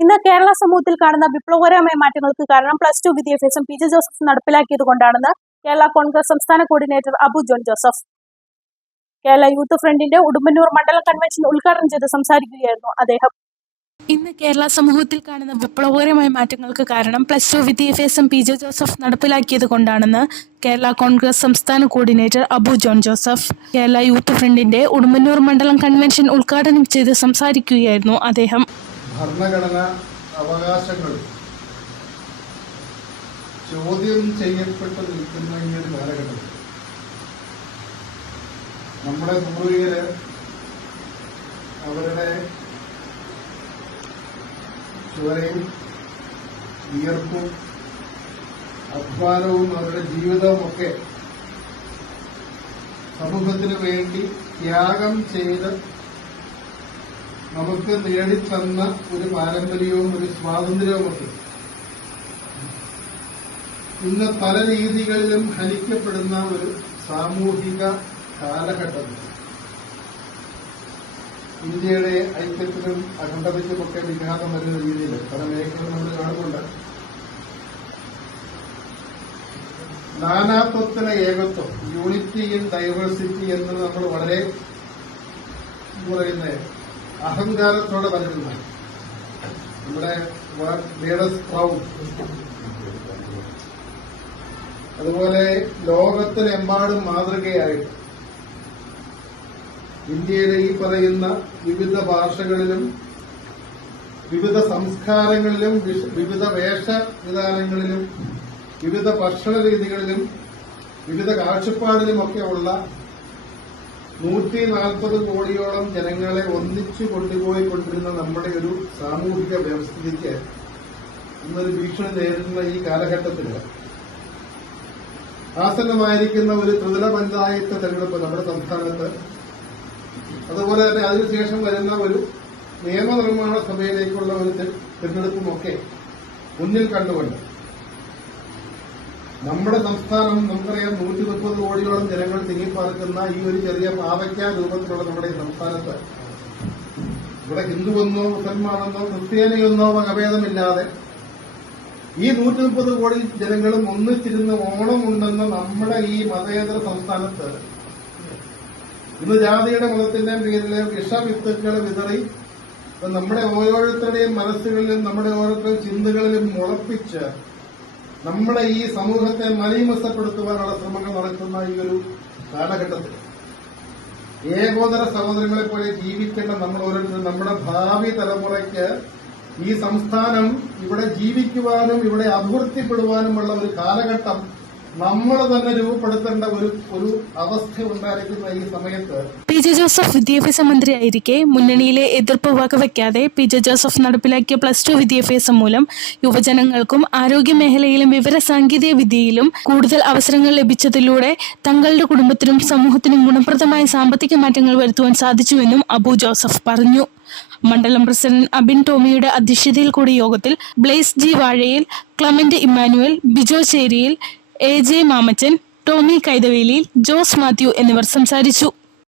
ഇന്ന് കേരള സമൂഹത്തിൽ കാണുന്ന വിപ്ലവകരമായ മാറ്റങ്ങൾക്ക് കാരണം പ്ലസ് ടു വിദ്യാഭ്യാസം പി ജെ ജോസഫ് നടപ്പിലാക്കിയത് കൊണ്ടാണെന്ന് കേരള കോൺഗ്രസ് സംസ്ഥാന കോർഡിനേറ്റർ അബു ജോൺ ജോസഫ്. കേരള യൂത്ത് ഫ്രണ്ടിന്റെ ഉടുമ്പന്നൂർ മണ്ഡലം കൺവെൻഷൻ ഉദ്ഘാടനം ചെയ്ത് സംസാരിക്കുകയായിരുന്നു അദ്ദേഹം. ഇന്ന് കേരള സമൂഹത്തിൽ കാണുന്ന വിപ്ലവകരമായ മാറ്റങ്ങൾക്ക് കാരണം പ്ലസ് ടു വിദ്യാഭ്യാസം പി ജെ ജോസഫ് നടപ്പിലാക്കിയത് കൊണ്ടാണെന്ന് കേരള കോൺഗ്രസ് സംസ്ഥാന കോർഡിനേറ്റർ അബു ജോൺ ജോസഫ്. കേരള യൂത്ത് ഫ്രണ്ടിന്റെ ഉടുമ്പന്നൂർ മണ്ഡലം കൺവെൻഷൻ ഉദ്ഘാടനം ചെയ്ത് സംസാരിക്കുകയായിരുന്നു അദ്ദേഹം. ഭരണഘടന അവകാശങ്ങൾ ചോദ്യം ചെയ്യപ്പെട്ട് നിൽക്കുന്ന ഈ ഒരു കാലഘട്ടത്തിൽ നമ്മുടെ പൂർവികര് അവരുടെ ചോരയും വിയർപ്പും അധ്വാനവും അവരുടെ ജീവിതവും ഒക്കെ സമൂഹത്തിന് വേണ്ടി ത്യാഗം ചെയ്ത് നമുക്ക് നേടിത്തന്ന ഒരു പാരമ്പര്യവും ഒരു സ്വാതന്ത്ര്യവുമൊക്കെ ഇന്ന് പല രീതികളിലും ഹനിക്കപ്പെടുന്ന ഒരു സാമൂഹിക കാലഘട്ടത്തിൽ ഇന്ത്യയുടെ ഐക്യത്തിനും അഖണ്ഡതയ്ക്കുമൊക്കെ വിഘാതം വരുന്ന രീതിയിൽ പല മേഖലകളും നമ്മൾ കാണുന്നുണ്ട്. നാനാത്വത്തിന് ഏകത്വം യൂണിറ്റി ഇൻ ഡൈവേഴ്സിറ്റി എന്ന് നമ്മൾ വളരെ പറയുന്ന അഹങ്കാരത്തോടെ വരുന്ന നമ്മുടെ അതുപോലെ ലോകത്തിനെമ്പാടും മാതൃകയായിട്ട് ഇന്ത്യയിലെ ഈ പറയുന്ന വിവിധ ഭാഷകളിലും വിവിധ സംസ്കാരങ്ങളിലും വിവിധ വേഷവിധാനങ്ങളിലും വിവിധ ഭക്ഷണ രീതികളിലും വിവിധ കാഴ്ചപ്പാടിലുമൊക്കെ ഉള്ള നൂറ്റി നാൽപ്പത് കോടിയോളം ജനങ്ങളെ ഒന്നിച്ചു കൊണ്ടുപോയി കൊണ്ടിരുന്ന നമ്മുടെ ഒരു സാമൂഹിക വ്യവസ്ഥിതിക്ക് ഇന്നൊരു ഭീഷണി നേരിടുന്ന ഈ കാലഘട്ടത്തിൽ ആസന്നമായിരിക്കുന്ന ഒരു ത്രിതല പഞ്ചായത്ത് തെരഞ്ഞെടുപ്പ് നമ്മുടെ സംസ്ഥാനത്ത്. അതുപോലെ തന്നെ അതിനുശേഷം വരുന്ന ഒരു നിയമനിർമ്മാണ സഭയിലേക്കുള്ള ഒരു തെരഞ്ഞെടുപ്പുമൊക്കെ മുന്നിൽ കണ്ടുകൊണ്ട് നമ്മുടെ സംസ്ഥാനം നമുക്കറിയാം നൂറ്റി മുപ്പത് കോടിയോളം ജനങ്ങൾ തിങ്ങിപ്പാർക്കുന്ന ഈ ഒരു ചെറിയ പാവയ്ക്ക രൂപത്തിലുള്ള നമ്മുടെ സംസ്ഥാനത്ത്. ഇവിടെ ഹിന്ദുവെന്നോ മുസൽമാനെന്നോ ക്രിസ്ത്യാനിയെന്നോ വകഭേദമില്ലാതെ ഈ നൂറ്റി മുപ്പത് കോടി ജനങ്ങളും ഒന്നിച്ചിരുന്ന് ഓണം ഉണ്ടെന്ന് നമ്മുടെ ഈ മതേതര സംസ്ഥാനത്ത് ഇന്ന് ജാതിയുടെ മതത്തിന്റെ പേരിൽ വിഷവിത്തുക്കൾ വിതറി നമ്മുടെ ഓരോരുത്തരുടെയും മനസ്സുകളിലും നമ്മുടെ ഓരോരുത്തരുടെ ചിന്തകളിലും മുളപ്പിച്ച് നമ്മുടെ ഈ സമൂഹത്തെ മലീമസപ്പെടുത്തുവാനുള്ള ശ്രമങ്ങൾ നടക്കുന്ന ഈ ഒരു കാലഘട്ടത്തിൽ ഏകോദര സഹോദരങ്ങളെ പോലെ ജീവിക്കേണ്ട നമ്മൾ ഓരോരുത്തരും നമ്മുടെ ഭാവി തലമുറയ്ക്ക് ഈ സംസ്ഥാനം ഇവിടെ ജീവിക്കുവാനും ഇവിടെ അഭിവൃദ്ധിപ്പെടുവാനുമുള്ള ഒരു കാലഘട്ടം നമ്മൾ തന്നെ രൂപപ്പെടുത്തേണ്ട ഒരു ഒരു അവസ്ഥ ഉണ്ടായിരിക്കുന്ന ഈ സമയത്ത് പി ജെ ജോസഫ് വിദ്യാഭ്യാസ മന്ത്രിയായിരിക്കെ മുന്നണിയിലെ എതിർപ്പ് വകവയ്ക്കാതെ പി ജെ ജോസഫ് നടപ്പിലാക്കിയ പ്ലസ് ടു വിദ്യാഭ്യാസം മൂലം യുവജനങ്ങൾക്കും ആരോഗ്യ മേഖലയിലും വിവര സാങ്കേതിക വിദ്യയിലും കൂടുതൽ അവസരങ്ങൾ ലഭിച്ചതിലൂടെ തങ്ങളുടെ കുടുംബത്തിനും സമൂഹത്തിനും ഗുണപ്രദമായ സാമ്പത്തിക മാറ്റങ്ങൾ വരുത്തുവാൻ സാധിച്ചുവെന്നും അബു ജോസഫ് പറഞ്ഞു. മണ്ഡലം പ്രസിഡന്റ് അബിൻ ടോമിയുടെ അധ്യക്ഷതയിൽ കൂടിയ യോഗത്തിൽ Blaise G Vazhayil Clement Immanuel Bijo Cherayil A J Mamachan Tomy Kaithavelil Jose Mathew എന്നിവർ സംസാരിച്ചു.